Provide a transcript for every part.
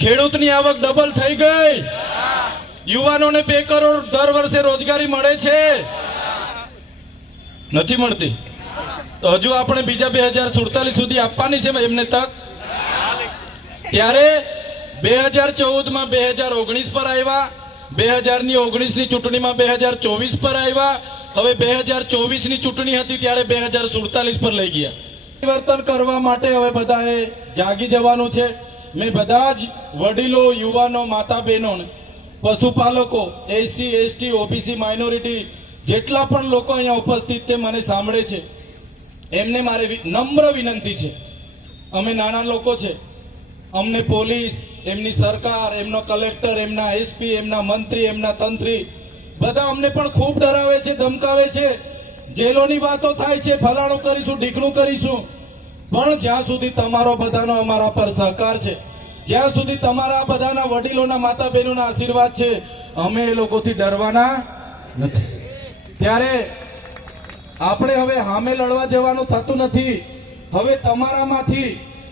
ખેડૂતની આવક ડબલ થઈ ગઈ, યુવાનોને 2 કરોડ દર વર્ષે રોજગારી મળે છે, નથી મળતી? તો હજુ આપણે બીજા 2047 સુધી આપવાની છે એમને તક. ત્યારે 2014 માં 2019 પર આવ્યા, 2019 ની ચૂંટણીમાં 2024 પર આવ્યા, હવે 2024 ની ચૂંટણી હતી ત્યારે 2047 પર લઈ ગયા. પરિવર્તન કરવા માટે હવે બધાએ જાગી જવાનું છે. મેં બધા જ વડીલો, યુવાનો, માતા બહેનો, પશુપાલકો, એસસી, એસટી, ઓબીસી, માઇનોરિટી જેટલા પણ લોકો અહીંયા ઉપસ્થિત છે, મને સાંભળે છે, એમને મારે નમ્ર વિનંતી છે. અમે નાના લોકો છે, અમને પોલીસ, એમની સરકાર, એમનો કલેક્ટર, એમના એસપી, એમના મંત્રી, એમના તંત્રી બધા અમને પણ ખૂબ ડરાવે છે, ધમકાવે છે, જેલોની વાતો થાય છે, ફલાણું કરીશું, ઢીકણું કરીશું. પણ જ્યાં સુધી તમારો બધાનો અમારા પર સહકાર છે, જ્યાં સુધી તમારા બધાના વડીલોના, માતા બહેનોના આશીર્વાદ છે, અમે એ લોકોથી ડરવાના નથી. ત્યારે આપણે હવે સામે લડવા જવાનું થતું નથી. હવે તમારામાંથી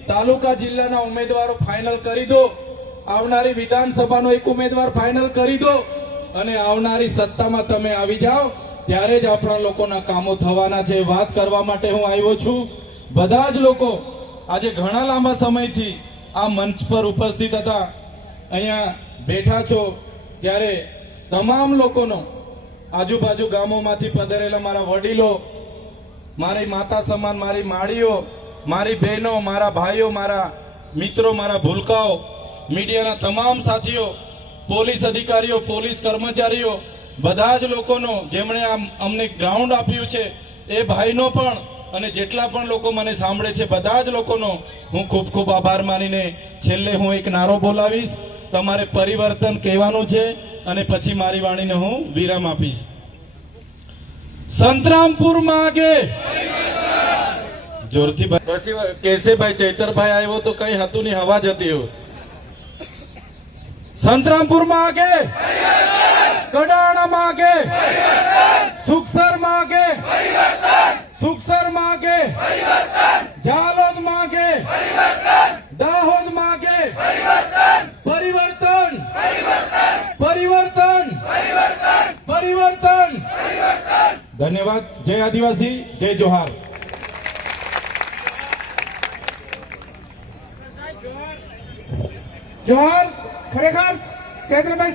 તાલુકા જિલ્લાના ઉમેદવારો ફાઇનલ કરી દો, આવનારી વિધાનસભાનો એક ઉમેદવાર ફાઇનલ કરી દો અને આવનારી સત્તામાં તમે આવી જાઓ, ત્યારે જ આપણા લોકોના કામો થવાના છે. વાત કરવા માટે હું આવ્યો છું. બધા જ લોકો આજે ઘણા લાંબા સમયથી આ મંચ પર ઉપસ્થિત હતા, અહીંયા બેઠા છો, ત્યારે તમામ લોકોનો, આજુબાજુ ગામોમાંથી પધારેલા મારા વડીલો, મારી માતા સમાન મારી માળીઓ, મારી બહેનો, મારા ભાઈઓ, મારા મિત્રો, મારા ભૂલકાઓ, મીડિયાના તમામ સાથીઓ, પોલીસ અધિકારીઓ, પોલીસ કર્મચારીઓ, બધા જ લોકોનો, જેમણે અમને ગ્રાઉન્ડ આપ્યું છે, એ ભાઈનો પણ, અને જેટલા પણ લોકો મને સાંભળે છે, બધા જ લોકોનો હું ખૂબ ખૂબ આભાર માનીને છેલ્લે હું એક નારો બોલાવીશ. તમારે પરિવર્તન કહેવાનું છે અને પછી મારી વાણીને હું વિરામ આપીશ. સંતરામપુર માં આગે જોરથી પછી કેશેભાઈ, ચૈતરભાઈ આવ્યો તો કઈ હતું નહીં, હવા જતી એવું. સંતરામપુર માં આગે, કડાણા માં આગે, સુખસર માં આગે, સુખસર માં આગે, જાલોદ માં આગે, દાહોદ માં આગે. પરિવર્તન, પરિવર્તન, પરિવર્તન. ધન્યવાદ. જય આદિવાસી, જય જોહાર. જોહાર. ખરેખર ચૈત્રભાઈ